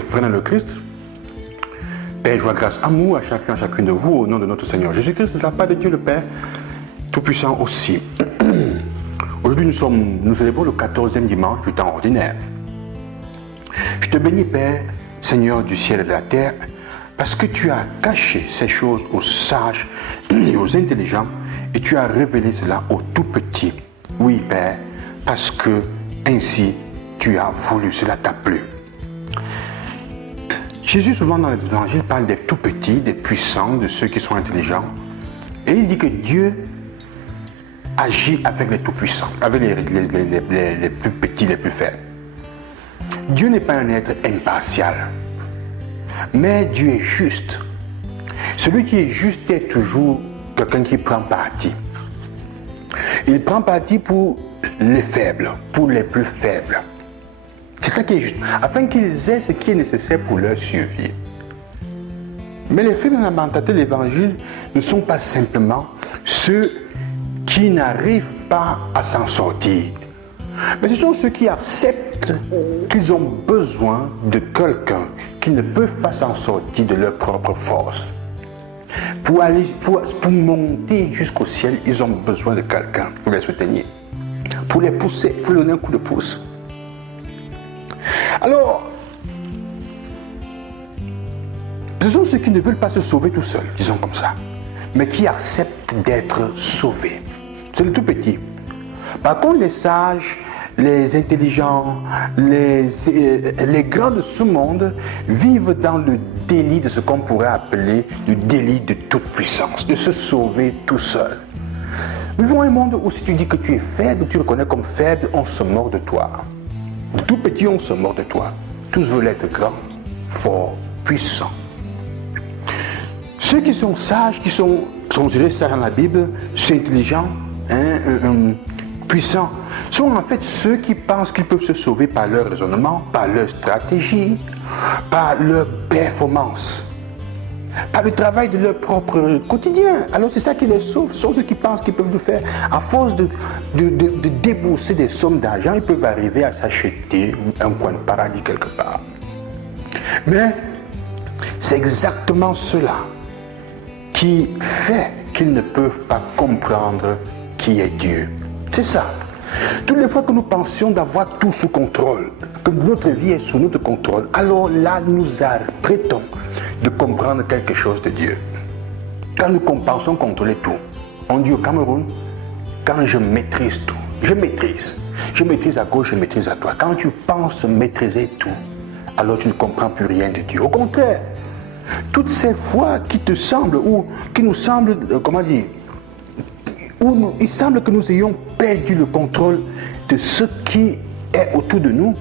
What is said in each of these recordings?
frères dans le Christ, Père, joie, grâce, amour à chacun, chacune de vous, au nom de notre Seigneur Jésus-Christ, de la part de Dieu le Père, Tout-Puissant aussi. Aujourd'hui, nous célébrons le 14e dimanche du temps ordinaire. Je te bénis, Père, Seigneur du ciel et de la terre, parce que tu as caché ces choses aux sages et aux intelligents, et tu as révélé cela aux tout petits. Oui, Père, parce que ainsi tu as voulu, cela t'a plu. Jésus, souvent dans l'Évangile, parle des tout petits, des puissants, de ceux qui sont intelligents. Et il dit que Dieu agit avec les tout puissants, avec les plus petits, les plus faibles. Dieu n'est pas un être impartial, mais Dieu est juste. Celui qui est juste est toujours quelqu'un qui prend parti. Il prend parti pour les faibles, pour les plus faibles. C'est ça qui est juste, afin qu'ils aient ce qui est nécessaire pour leur survie. Mais les faibles dans la mentalité de l'Évangile ne sont pas simplement ceux qui n'arrivent pas à s'en sortir. Mais ce sont ceux qui acceptent qu'ils ont besoin de quelqu'un, qu'ils ne peuvent pas s'en sortir de leur propre force. Pour monter jusqu'au ciel, ils ont besoin de quelqu'un pour les soutenir, pour les pousser, pour leur donner un coup de pouce. Alors, ce sont ceux qui ne veulent pas se sauver tout seuls, disons comme ça, mais qui acceptent d'être sauvés. C'est le tout petit. Par contre, les sages, les intelligents, les grands de ce monde vivent dans le délit de ce qu'on pourrait appeler le délit de toute puissance, de se sauver tout seul. Nous vivons un monde où si tu dis que tu es faible, tu reconnais comme faible, on se moque de toi. De tout petit, on se moque de toi. Tous veulent être grands, forts, puissants. Ceux qui sont sages, qui sont considérés sages dans la Bible, ceux intelligents, puissants, sont en fait ceux qui pensent qu'ils peuvent se sauver par leur raisonnement, par leur stratégie, par leur performance, par le travail de leur propre quotidien. Alors c'est ça qui les sauve. Ce sont ceux qui pensent qu'ils peuvent le faire. À force de débourser des sommes d'argent, ils peuvent arriver à s'acheter un coin de paradis quelque part. Mais c'est exactement cela qui fait qu'ils ne peuvent pas comprendre qui est Dieu. C'est ça. Toutes les fois que nous pensions d'avoir tout sous contrôle, que notre vie est sous notre contrôle, alors là nous arrêtons de comprendre quelque chose de Dieu. Quand nous pensons contrôler tout, on dit au Cameroun, quand je maîtrise tout, je maîtrise à gauche, je maîtrise à droite. Quand tu penses maîtriser tout, alors tu ne comprends plus rien de Dieu. Au contraire, toutes ces fois qui te semblent, ou qui nous semblent, il semble que nous ayons perdu le contrôle de ce qui est autour de nous,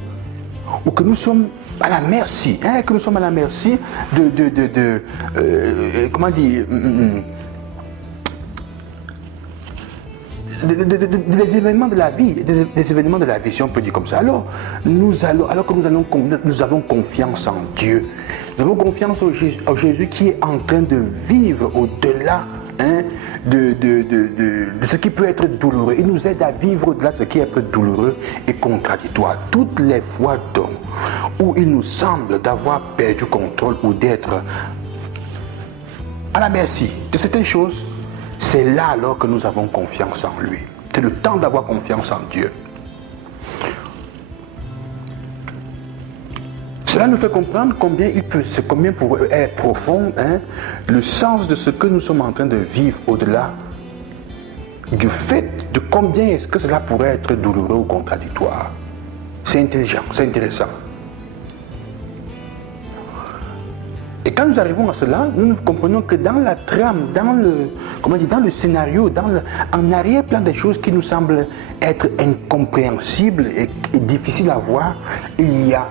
ou que nous sommes à la merci, des événements de la vie, des événements de la vie, si on peut dire comme ça. Alors que nous avons confiance en Dieu, nous avons confiance en Jésus qui est en train de vivre au-delà de ce qui peut être douloureux. Il nous aide à vivre au-delà de ce qui est douloureux et contradictoire. Toutes les fois donc où il nous semble d'avoir perdu contrôle ou d'être à la merci de certaines choses, c'est là alors que nous avons confiance en lui. C'est le temps d'avoir confiance en Dieu. Cela nous fait comprendre combien est profond le sens de ce que nous sommes en train de vivre au-delà du fait de combien est-ce que cela pourrait être douloureux ou contradictoire. C'est intelligent, c'est intéressant. Et quand nous arrivons à cela, nous comprenons que dans la trame, dans le scénario, en arrière-plan des choses qui nous semblent être incompréhensibles et difficiles à voir, il y a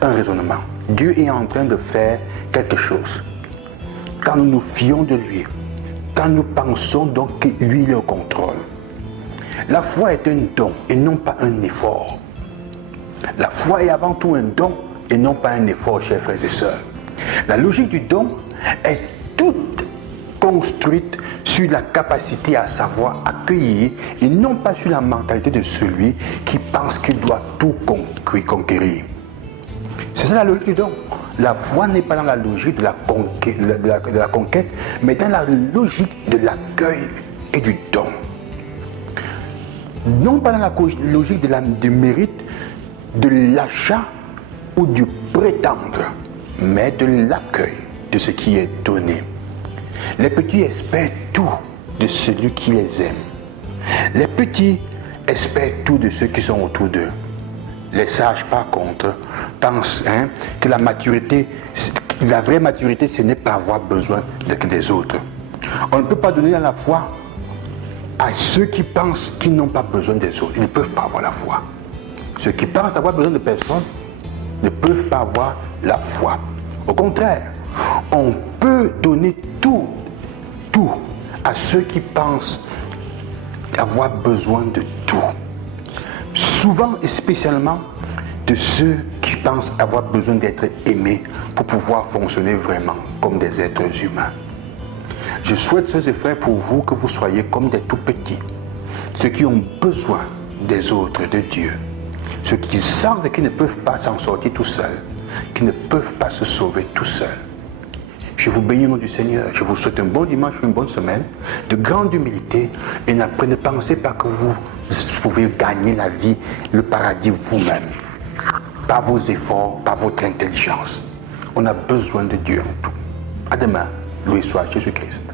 un raisonnement. Dieu est en train de faire quelque chose. Quand nous nous fions de lui, quand nous pensons donc que lui est au contrôle. La foi est un don et non pas un effort. La foi est avant tout un don et non pas un effort, chers frères et sœurs. La logique du don est toute construite sur la capacité à savoir accueillir et non pas sur la mentalité de celui qui pense qu'il doit tout conquérir. C'est C'est ça la logique du don. La foi n'est pas dans la logique de la conquête, mais dans la logique de l'accueil et du don. Non pas dans la logique du mérite, de l'achat ou du prétendre, mais de l'accueil de ce qui est donné. Les petits espèrent tout de celui qui les aime. Les petits espèrent tout de ceux qui sont autour d'eux. Les sages, par contre, pensent que la vraie maturité, ce n'est pas avoir besoin des autres. On ne peut pas donner dans la foi à ceux qui pensent qu'ils n'ont pas besoin des autres. Ils ne peuvent pas avoir la foi. Ceux qui pensent avoir besoin de personne ne peuvent pas avoir la foi. Au contraire, on peut donner tout à ceux qui pensent avoir besoin de tout. Souvent et spécialement de ceux qui pensent avoir besoin d'être aimés pour pouvoir fonctionner vraiment comme des êtres humains. Je souhaite, sœurs et frères, pour vous que vous soyez comme des tout petits, ceux qui ont besoin des autres, de Dieu, ceux qui sentent qu'ils ne peuvent pas s'en sortir tout seuls, qui ne peuvent pas se sauver tout seuls. Je vous bénis au nom du Seigneur. Je vous souhaite un bon dimanche, une bonne semaine, de grande humilité, et ne pensez pas que vous pouvez gagner la vie, le paradis vous-même, par vos efforts, par votre intelligence. On a besoin de Dieu en tout. À demain, loué soit Jésus-Christ.